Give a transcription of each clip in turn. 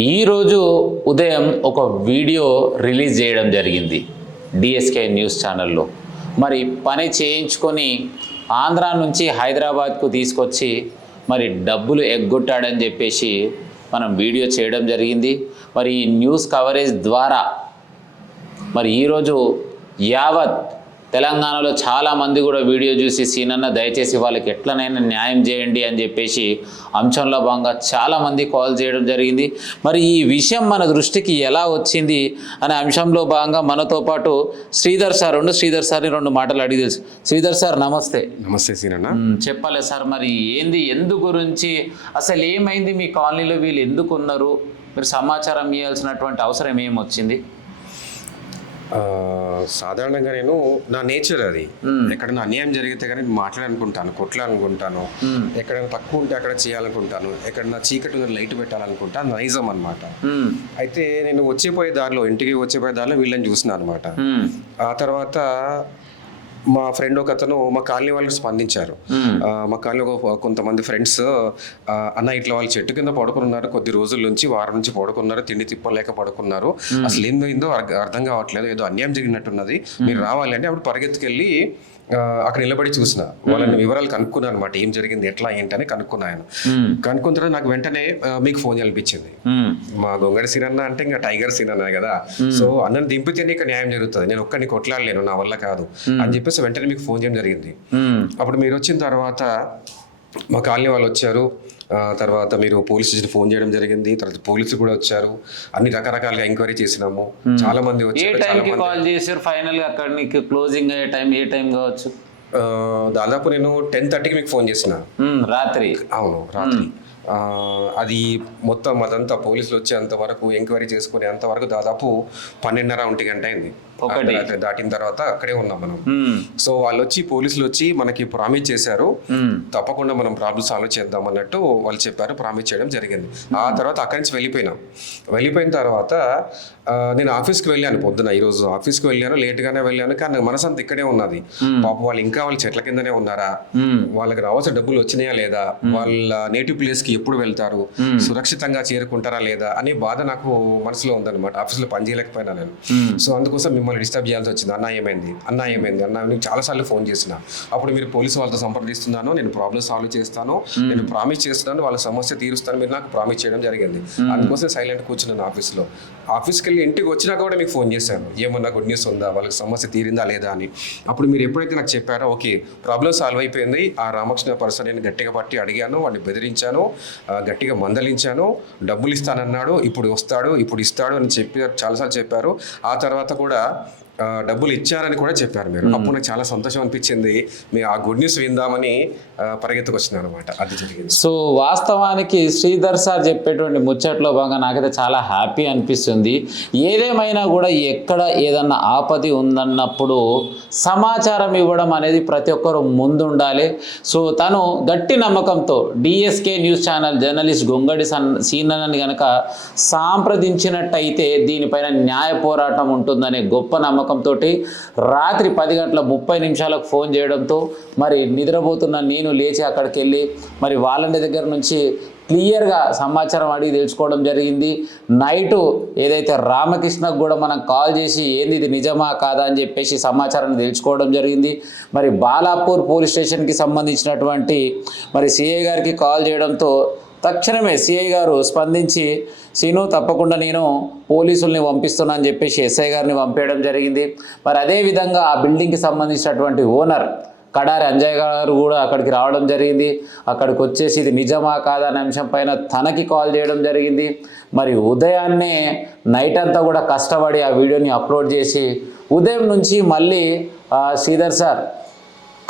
ఈరోజు ఉదయం ఒక వీడియో రిలీజ్ చేయడం జరిగింది డిఎస్కే న్యూస్ ఛానల్లో. మరి పని చేయించుకొని ఆంధ్రా నుంచి హైదరాబాద్కు తీసుకొచ్చి మరి డబ్బులు ఎగ్గొట్టాడని చెప్పేసి మనం వీడియో చేయడం జరిగింది. మరి ఈ న్యూస్ కవరేజ్ ద్వారా మరి ఈరోజు యావత్ తెలంగాణలో చాలామంది కూడా వీడియో చూసి సీనన్న దయచేసి వాళ్ళకి ఎట్లనైనా న్యాయం చేయండి అని చెప్పేసి అంశంలో భాగంగా చాలామంది కాల్ చేయడం జరిగింది. మరి ఈ విషయం మన దృష్టికి ఎలా వచ్చింది అనే అంశంలో భాగంగా మనతో పాటు శ్రీధర్ సార్ని రెండు మాటలు అడిగి తెలుసు. శ్రీధర్ సార్ నమస్తే. నమస్తే సీనన్న. చెప్పాలి సార్, మరి ఎందు గురించి అసలు ఏమైంది, మీ కాలనీలో వీళ్ళు ఎందుకు ఉన్నారు, మీరు సమాచారం ఇవ్వాల్సినటువంటి అవసరం ఏమొచ్చింది? సాధారణంగా నేను నా నేచర్ అది, ఎక్కడైనా అన్యాయం జరిగితే కానీ మాట్లాడాలనుకుంటాను, కొట్లాలనుకుంటాను, ఎక్కడైనా తక్కువ ఉంటే అక్కడ చేయాలనుకుంటాను, ఎక్కడైనా చీకటి లైట్ పెట్టాలనుకుంటాను, నైజం అనమాట. అయితే నేను ఇంటికి వచ్చేపోయే దారిలో వీళ్ళని చూసిన అనమాట. ఆ తర్వాత మా ఫ్రెండ్ ఒక అతను మా కాలనీ వాళ్ళకి స్పందించారు. మా కాలనీ కొంతమంది ఫ్రెండ్స్, అన్న ఇట్లా వాళ్ళు చెట్టు కింద పడుకున్నారు, కొద్ది రోజుల నుంచి వారం నుంచి పడుకున్నారు, తిండి తిప్పలేక పడుకున్నారు, అసలు ఏందో అర్థం కావట్లేదు, ఏదో అన్యాయం జరిగినట్టున్నది, మీరు రావాలి అంటే అప్పుడు పరిగెత్తుకెళ్ళి అక్కడ నిలబడి చూసిన వాళ్ళని వివరాలు కనుక్కున్నాను అనమాట. ఏం జరిగింది, ఎట్లా ఏంటని కనుక్కున్నాను. కనుక్కున్న తర్వాత నాకు వెంటనే మీకు ఫోన్ అనిపించింది. మా గొంగడి సీనన్న అంటే ఇంకా టైగర్ సీనన్న కదా, సో అన్నని దింపితేనే ఇక్కడ న్యాయం జరుగుతుంది, నేను ఒక్కడిని కొట్లాడలేను, నా వల్ల కాదు అని చెప్పేసి వెంటనే మీకు ఫోన్ చేయడం జరిగింది. అప్పుడు మీరు వచ్చిన తర్వాత మా కాలనీ వాళ్ళు వచ్చారు, తర్వాత మీరు పోలీస్ స్టేషన్ ఫోన్ చేయడం జరిగింది, తర్వాత పోలీసులు కూడా వచ్చారు, అన్ని రకరకాలుగా ఎంక్వైరీ చేసినాము, చాలా మంది వచ్చారు. ఫైనల్ గా అక్కడ నీకు క్లోజింగ్ అయ్యే టైం ఏ టైం కావచ్చు? దాదాపు నేను 10:30కి మీకు ఫోన్ చేసిన రాత్రి. అవును, రాత్రి. అది మొత్తం అదంతా పోలీసులు వచ్చేంత వరకు ఎంక్వైరీ చేసుకునే అంతవరకు దాదాపు 12:30 గంట అయింది. దాటిన తర్వాత అక్కడే ఉన్నాం మనం. సో పోలీసులు వచ్చి మనకి ప్రామిస్ చేశారు, తప్పకుండా మనం ప్రాబ్లమ్ సాల్వ్ చేద్దాం అన్నట్టు వాళ్ళు చెప్పారు, ప్రామిస్ చేయడం జరిగింది. ఆ తర్వాత అక్కడి నుంచి వెళ్ళిపోయిన తర్వాత నేను ఆఫీస్కి వెళ్ళాను. పొద్దున ఈరోజు ఆఫీస్కి వెళ్ళాను, లేట్గానే వెళ్ళాను, కానీ నాకు మనసు అంతా ఇక్కడే ఉన్నది. పాప వాళ్ళు చెట్ల కిందనే ఉన్నారా, వాళ్ళకి రావాల్సిన డబ్బులు వచ్చినాయా లేదా, వాళ్ళ నేటివ్ ప్లేస్ కి ఎప్పుడు వెళ్తారు, సురక్షితంగా చేరుకుంటారా లేదా అనే బాధ నాకు మనసులో ఉందన్నమాట. ఆఫీస్లో పని చేయలేకపోయినా నేను. సో అందుకోసం మిమ్మల్ని డిస్టర్బ్ చేయాల్సి వచ్చింది. అన్న ఏమైంది అన్న నేను చాలాసార్లు ఫోన్ చేసిన. అప్పుడు మీరు పోలీసు వాళ్ళతో సంప్రదిస్తున్నాను, నేను ప్రాబ్లమ్ సాల్వ్ చేస్తాను, నేను ప్రామిస్ చేస్తున్నాను, వాళ్ళ సమస్య తీరుస్తాను, మీరు నాకు ప్రామిస్ చేయడం జరిగింది. అందుకోసం సైలెంట్ కూర్చున్నాను ఆఫీస్కి వెళ్ళి ఇంటికి వచ్చినా కూడా మీకు ఫోన్ చేశాను, ఏమన్నా గుడ్ న్యూస్ ఉందా, వాళ్ళకి సమస్య తీరిందా లేదా అని. అప్పుడు మీరు ఎప్పుడైతే నాకు చెప్పారో ఓకే ప్రాబ్లం సాల్వ్ అయిపోయింది, ఆ రామకృష్ణ పర్సన్ నేను గట్టిగా పట్టి అడిగాను, వాడిని బెదిరించాను, గట్టిగా మందలించాను, డబ్బులు ఇస్తానన్నాడు, ఇప్పుడు వస్తాడు, ఇప్పుడు ఇస్తాడు అని చాలాసార్లు చెప్పారు. ఆ తర్వాత కూడా డబ్బులు ఇచ్చారని కూడా చెప్పారు మీరు. అప్పుడు నాకు చాలా సంతోషం అనిపించింది, మీరు ఆ గుడ్ న్యూస్ విందామని పరిగెత్తుకొచ్చినాను అనమాట. అది జరిగింది. సో వాస్తవానికి శ్రీధర్ సార్ చెప్పేటువంటి ముచ్చట్లో భాగంగా నాకైతే చాలా హ్యాపీ అనిపిస్తుంది. ఏదేమైనా కూడా ఎక్కడ ఏదన్నా ఆపద ఉందన్నప్పుడు సమాచారం ఇవ్వడం అనేది ప్రతి ఒక్కరు ముందుండాలి. సో తను గట్టి నమ్మకంతో డిఎస్కే న్యూస్ ఛానల్ జర్నలిస్ట్ గొంగడి సీనన్నని కనుక సంప్రదించినట్టయితే దీనిపైన న్యాయ పోరాటం ఉంటుందనే గొప్ప నమ్మకంతో రాత్రి 10:30 ఫోన్ చేయడంతో మరి నిద్రపోతున్న నేను లేచి అక్కడికి వెళ్ళి మరి వాళ్ళ దగ్గర నుంచి క్లియర్గా సమాచారం అడిగి తెలుసుకోవడం జరిగింది. నైటు ఏదైతే రామకృష్ణకు కూడా మనం కాల్ చేసి ఏంది ఇది నిజమా కాదా అని చెప్పేసి సమాచారాన్ని తెలుసుకోవడం జరిగింది. మరి బాలాపూర్ పోలీస్ స్టేషన్కి సంబంధించినటువంటి మరి సిఐ గారికి కాల్ చేయడంతో తక్షణమే సిఐ గారు స్పందించి సీను తప్పకుండా నేను పోలీసుల్ని పంపిస్తున్నా అని చెప్పేసి ఎస్ఐ గారిని పంపేయడం జరిగింది. మరి అదేవిధంగా ఆ బిల్డింగ్కి సంబంధించినటువంటి ఓనర్ కడారి అంజయ్ గారు కూడా అక్కడికి రావడం జరిగింది. అక్కడికి వచ్చేసి ఇది నిజమా కాదా అనే అంశం పైన తనకి కాల్ చేయడం జరిగింది. మరి ఉదయాన్నే నైట్ అంతా కూడా కష్టపడి ఆ వీడియోని అప్లోడ్ చేసి ఉదయం నుంచి మళ్ళీ శ్రీధర్ సార్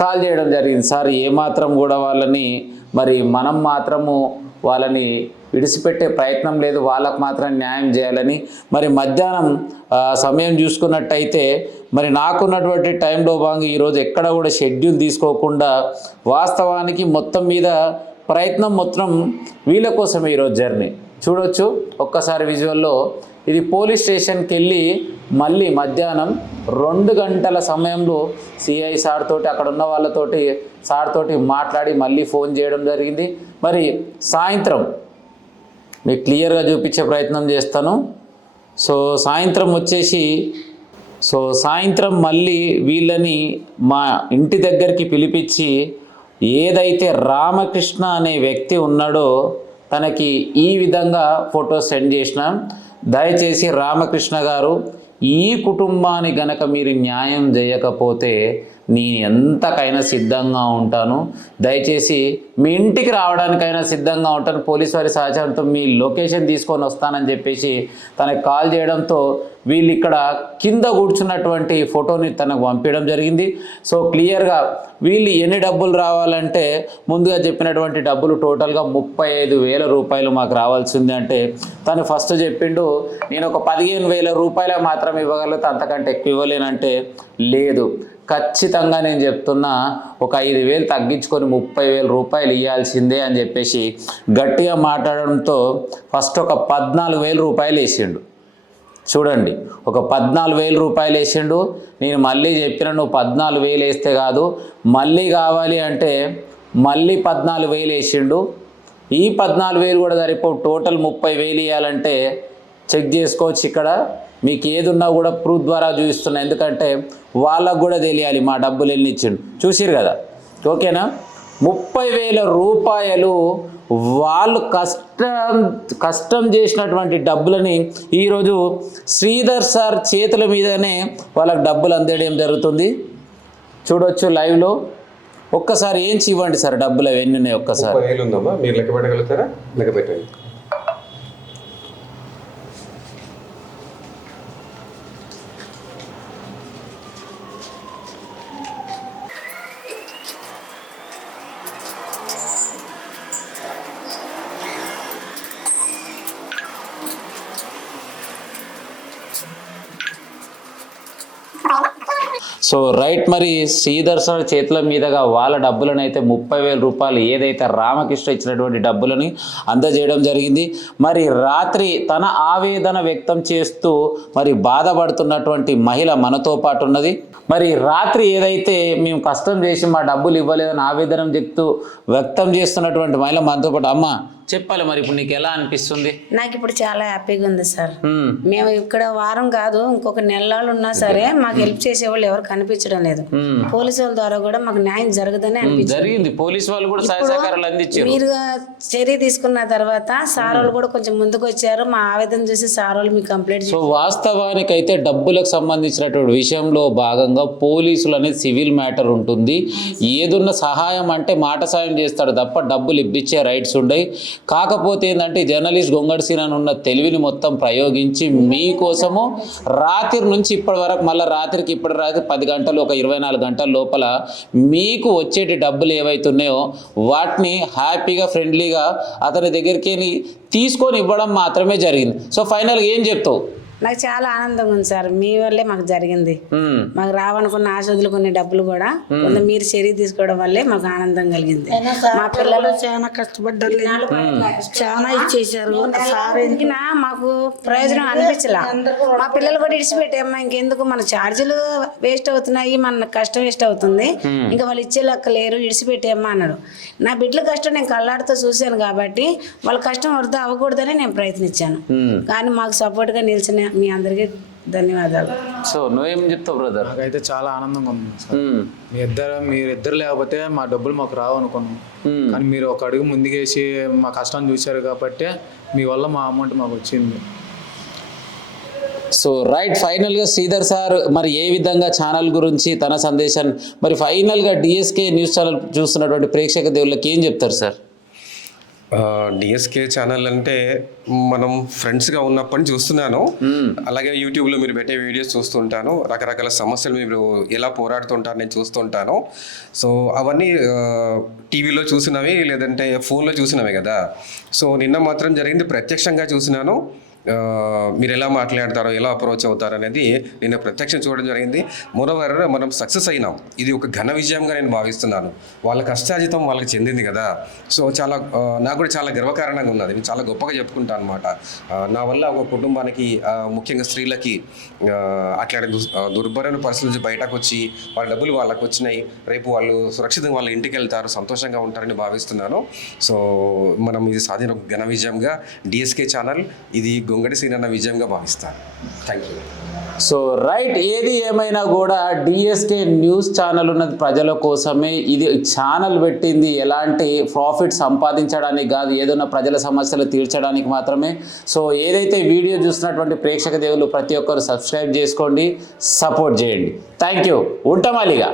కాల్ చేయడం జరిగింది. సార్ ఏమాత్రం కూడా వాళ్ళని మరి మనం మాత్రము వాళ్ళని విడిచిపెట్టే ప్రయత్నం లేదు, వాళ్ళకు మాత్రం న్యాయం చేయాలని. మరి మధ్యాహ్నం సమయం చూసుకున్నట్టయితే మరి నాకున్నటువంటి టైంలో భాగంగా ఈరోజు ఎక్కడ కూడా షెడ్యూల్ తీసుకోకుండా వాస్తవానికి మొత్తం మీద ప్రయత్నం మొత్తం వీళ్ళ కోసమే ఈరోజు జర్నీ చూడొచ్చు. ఒక్కసారి విజువల్లో ఇది పోలీస్ స్టేషన్కి వెళ్ళి మళ్ళీ మధ్యాహ్నం 2 గంటల సమయంలో సిఐ సార్ తోటి అక్కడ ఉన్న వాళ్ళతోటి సార్ తోటి మాట్లాడి మళ్ళీ ఫోన్ చేయడం జరిగింది. మరి సాయంత్రం మీకు క్లియర్గా చూపించే ప్రయత్నం చేస్తాను. సో సాయంత్రం మళ్ళీ వీళ్ళని మా ఇంటి దగ్గరికి పిలిపించి ఏదైతే రామకృష్ణ అనే వ్యక్తి ఉన్నాడో తనకి ఈ విధంగా ఫోటో సెండ్ చేసినాం. దయచేసి రామకృష్ణ గారు, ఈ కుటుంబాన్ని గనక మీరు న్యాయం చేయకపోతే నేను ఎంతకైనా సిద్ధంగా ఉంటాను. దయచేసి మీ ఇంటికి రావడానికైనా సిద్ధంగా ఉంటాను. పోలీసు వారి సహకారంతో మీ లొకేషన్ తీసుకొని వస్తానని చెప్పేసి తనకు కాల్ చేయడంతో వీళ్ళు ఇక్కడ కింద కూర్చున్నటువంటి ఫోటోని తనకు పంపించడం జరిగింది. సో క్లియర్గా వీళ్ళు ఎన్ని డబ్బులు రావాలంటే ముందుగా చెప్పినటువంటి డబ్బులు టోటల్గా 35,000 రూపాయలు మాకు రావాల్సింది. అంటే తను ఫస్ట్ చెప్పిండు నేను ఒక 15,000 రూపాయలు మాత్రం ఇవ్వగలుగుతా, అంతకంటే ఎక్కువ ఇవ్వలేనంటే లేదు, ఖచ్చితంగా నేను చెప్తున్నా ఒక 5,000 తగ్గించుకొని 30,000 రూపాయలు ఇవ్వాల్సిందే అని చెప్పేసి గట్టిగా మాట్లాడడంతో ఫస్ట్ ఒక 14,000 రూపాయలు వేసిండు. చూడండి, ఒక 14,000 రూపాయలు వేసిండు. నేను మళ్ళీ చెప్పిన నువ్వు 14,000 వేస్తే కాదు, మళ్ళీ కావాలి అంటే మళ్ళీ 14,000 వేసిండు. ఈ 14,000 కూడా సరిపోవు, టోటల్ 30,000 ఇవ్వాలంటే చెక్ చేసుకోవచ్చు. ఇక్కడ మీకు ఏదున్నా కూడా ప్రూఫ్ ద్వారా చూపిస్తున్నా, ఎందుకంటే వాళ్ళకు కూడా తెలియాలి మా డబ్బులు ఎన్ని ఇచ్చిండు. చూసిరు కదా, ఓకేనా? 30,000 రూపాయలు వాళ్ళు కష్టం చేసినటువంటి డబ్బులని ఈరోజు శ్రీధర్ సార్ చేతుల మీదనే వాళ్ళకి డబ్బులు అందేయడం జరుగుతుంది. చూడొచ్చు లైవ్లో. ఒక్కసారి ఏం ఇవ్వండి సార్ డబ్బులు అవన్నీ ఉన్నాయి ఒక్కసారి. 30,000 ఉందమ్మా, మీరు లెక్క పెట్టగలుగుతారా? లెక్క పెట్టండి. సో రైట్, మరి శ్రీధర్ సార్ చేతుల మీదుగా వాళ్ళ డబ్బులను అయితే 30,000 రూపాయలు ఏదైతే రామకృష్ణ ఇచ్చినటువంటి డబ్బులని అందజేయడం జరిగింది. మరి రాత్రి తన ఆవేదన వ్యక్తం చేస్తూ మరి బాధపడుతున్నటువంటి మహిళ మనతో పాటు ఉన్నది. మరి రాత్రి ఏదైతే మేము కష్టం చేసి మా డబ్బులు ఇవ్వలేదని ఆవేదన వ్యక్తం చేస్తున్నటువంటి మహిళ మనతో పాటు. అమ్మ చెప్పాలి, మరి ఇప్పుడు నీకు ఎలా అనిపిస్తుంది? నాకు ఇప్పుడు చాలా హ్యాపీగా ఉంది సార్. మేము ఇక్కడ వారం కాదు ఇంకొక నెలలు ఉన్నా సరే మాకు హెల్ప్ చేసే వాళ్ళు ఎవరు కనిపించడం లేదు. పోలీసు వాళ్ళ ద్వారా కూడా మాకు న్యాయం జరగదని జరిగింది. పోలీసు వాళ్ళు కూడా సహాయ సహకారాలు అందించారు. మీరు చర్య తీసుకున్న తర్వాత సార్ వాళ్ళు కూడా కొంచెం ముందుకు వచ్చారు. మా ఆవేదన చూసి సార్ వాళ్ళు మీకు కంప్లైంట్. సో వాస్తవానికైతే డబ్బులకు సంబంధించినటువంటి విషయంలో భాగంగా పోలీసులు అనేది సివిల్ మ్యాటర్ ఉంటుంది. ఏదున్న సహాయం అంటే మాట సాయం చేస్తాడు తప్ప డబ్బులు ఇప్పించే రైట్స్ ఉండయి. కాకపోతే ఏంటంటే జర్నలిస్ట్ గొంగడి సీనన్ ఉన్న తెలివిని మొత్తం ప్రయోగించి మీకోసము రాత్రి నుంచి ఇప్పటి వరకు మళ్ళీ రాత్రికి ఇప్పటి రాత్రి 10 గంటలు ఒక 24 గంటల లోపల మీకు వచ్చేటి డబ్బులు ఏవైతున్నాయో వాటిని హ్యాపీగా ఫ్రెండ్లీగా అతని దగ్గరికి తీసుకొని ఇవ్వడం మాత్రమే జరిగింది. సో ఫైనల్గా ఏం చెప్తావు? నాకు చాలా ఆనందంగా ఉంది సార్. మీ వల్లే మాకు జరిగింది. మాకు రావనుకున్న ఆశోదులు కొన్ని డబ్బులు కూడా కొంత మీరు చర్య తీసుకోవడం వల్లే మాకు ఆనందం కలిగింది. మా పిల్లలు చాలా కష్టపడ్డారు, చాలా ఇచ్చేసారు. మాకు ప్రయోజనం అనిపించలా. మా పిల్లలు కూడా ఇడిచిపెట్టేమ్మా, ఇంకెందుకు మన ఛార్జీలు వేస్ట్ అవుతున్నాయి, మన కష్టం వేస్ట్ అవుతుంది, ఇంకా వాళ్ళు ఇచ్చే లెక్క లేరు, ఇడిచిపెట్టేమ్మా అన్నారు. నా బిడ్డల కష్టం నేను కళ్ళాడితో చూశాను కాబట్టి వాళ్ళ కష్టం వృధా అవ్వకూడదని నేను ప్రయత్నించాను. కానీ మాకు సపోర్ట్గా నిలిచిన మీ అందరికీ ధన్యవాదాలు. సో నువ్వేం చెప్తావు బ్రదర్? నాకైతే చాలా ఆనందంగా ఉంది సార్. మీరిద్దరు లేకపోతే మా డబ్బులు మాకు రావు అనుకున్నాం, కానీ మీరు ఒక అడుగు ముందుకేసి మా కష్టాన్ని చూశారు కాబట్టి మీ వల్ల మా అమౌంట్ మాకు వచ్చింది. సో రైట్, ఫైనల్గా శ్రీధర్ సార్ మరి ఏ విధంగా ఛానల్ గురించి తన సందేశాన్ని మరి ఫైనల్గా డిఎస్కే న్యూస్ ఛానల్ చూస్తున్నటువంటి ప్రేక్షక దేవుళ్ళకి ఏం చెప్తారు సార్? డిఎస్కే ఛానల్ అంటే మనం ఫ్రెండ్స్గా ఉన్నప్పటి చూస్తున్నాను. అలాగే యూట్యూబ్లో మీరు పెట్టే వీడియోస్ చూస్తుంటాను. రకరకాల సమస్యలు మీరు ఎలా పోరాడుతుంటారు నేను చూస్తుంటాను. సో అవన్నీ టీవీలో చూసినవి లేదంటే ఫోన్లో చూసినవి కదా. సో నిన్న మాత్రం జరిగింది ప్రత్యక్షంగా చూసినాను. మీరు ఎలా మాట్లాడతారో ఎలా అప్రోచ్ అవుతారో అనేది నేను ప్రత్యక్షం చూడడం జరిగింది. మోరోవర్ మనం సక్సెస్ అయినాం, ఇది ఒక ఘన విజయంగా నేను భావిస్తున్నాను. వాళ్ళ కష్టాజితం వాళ్ళకి చెందింది కదా, సో చాలా నాకు కూడా చాలా గర్వకారణంగా ఉన్నది. నేను చాలా గొప్పగా చెప్పుకుంటాను అనమాట. నా వల్ల ఒక కుటుంబానికి ముఖ్యంగా స్త్రీలకి అట్లాంటి దుర్భరమైన పరిస్థితుల నుంచి బయటకు వచ్చి వాళ్ళ డబ్బులు వాళ్ళకి వచ్చినాయి, రేపు వాళ్ళు సురక్షితంగా వాళ్ళ ఇంటికి వెళ్తారు, సంతోషంగా ఉంటారని భావిస్తున్నాను. సో మనం ఇది సాధించిన ఒక ఘన విజయంగా డిఎస్కే ఛానల్, ఇది గొంగడి సీనన్న విజయంగా భావిస్తాను. Thank you. సో రైట్, ఏది ఏమైనా కూడా డిఎస్కే న్యూస్ ఛానల్ ఉన్నది ప్రజల కోసమే. ఇది ఛానల్ పెట్టింది ఎలాంటి ప్రాఫిట్ సంపాదించడానికి కాదు, ఏదైనా ప్రజల సమస్యలు తీర్చడానికి మాత్రమే. సో ఏదైతే వీడియో చూసినటువంటి ప్రేక్షక దేవులు ప్రతి ఒక్కరు సబ్స్క్రైబ్ చేసుకోండి, సపోర్ట్ చేయండి. Thank you. ఉంటాం అలీగా.